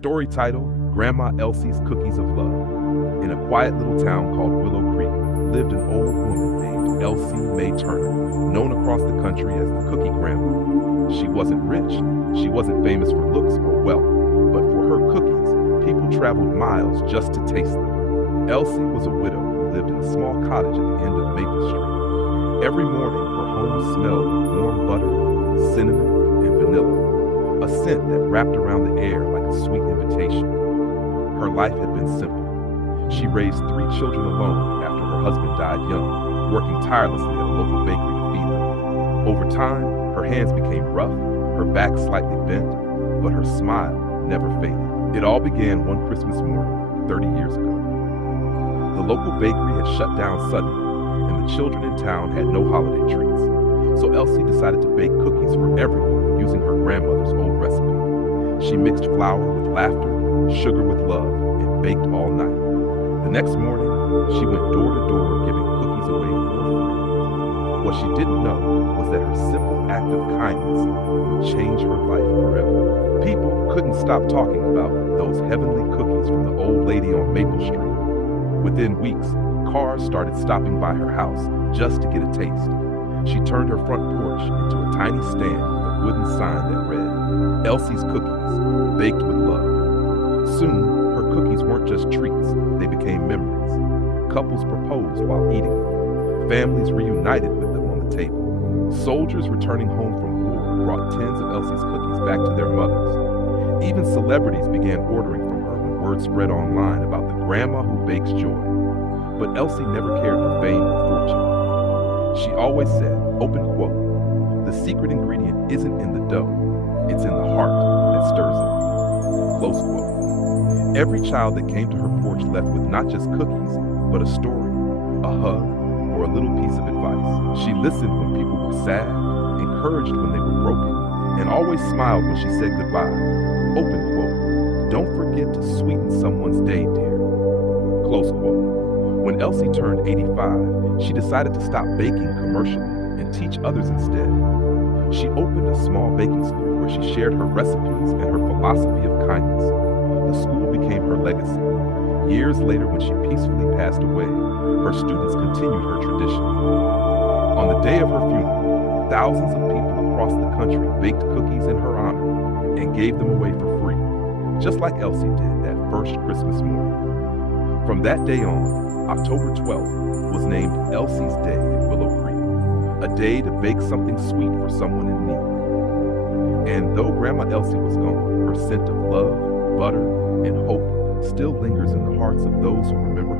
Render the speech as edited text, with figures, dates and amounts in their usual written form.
Story title, Grandma Elsie's Cookies of Love. In a quiet little town called Willow Creek lived an old woman named Elsie Mae Turner, known across the country as the Cookie Grandma. She wasn't rich, she wasn't famous for looks or wealth, but for her cookies, people traveled miles just to taste them. Elsie was a widow who lived in a small cottage at the end of Maple Street. Every morning, her home smelled of warm butter, cinnamon, and vanilla, a scent that wrapped around the air like a sweet invitation. Her life had been simple. She raised 3 children alone after her husband died young, working tirelessly at a local bakery to feed them. Over time, her hands became rough, her back slightly bent, but her smile never faded. It all began one Christmas morning, 30 years ago. The local bakery had shut down suddenly, and the children in town had no holiday treats. So Elsie decided to bake cookies for everyone using her grandmother's old recipe. She mixed flour with laughter, sugar with love, and baked all night. The next morning, she went door to door giving cookies away for free. What she didn't know was that her simple act of kindness would change her life forever. People couldn't stop talking about those heavenly cookies from the old lady on Maple Street. Within weeks, cars started stopping by her house just to get a taste. She turned her front porch into a tiny stand with a wooden sign that read, Elsie's Cookies, baked with love. Soon, her cookies weren't just treats, they became memories. Couples proposed while eating them. Families reunited with them on the table. Soldiers returning home from war brought tins of Elsie's cookies back to their mothers. Even celebrities began ordering from her when word spread online about the grandma who bakes joy. But Elsie never cared for fame or fortune. She always said, open quote, the secret ingredient isn't in the dough, it's in the heart that stirs it. Close quote. Every child that came to her porch left with not just cookies, but a story, a hug, or a little piece of advice. She listened when people were sad, encouraged when they were broken, and always smiled when she said goodbye. Open quote, don't forget to sweeten someone's day, dear. Close quote. When Elsie turned 85, she decided to stop baking commercially and teach others instead. She opened a small baking school where she shared her recipes and her philosophy of kindness. The school became her legacy. Years later, when she peacefully passed away, her students continued her tradition. On the day of her funeral, thousands of people across the country baked cookies in her honor and gave them away for free, just like Elsie did that first Christmas morning. From that day on, October 12th was named Elsie's Day in Willow Creek, a day to bake something sweet for someone in need. And though Grandma Elsie was gone, her scent of love, butter, and hope still lingers in the hearts of those who remember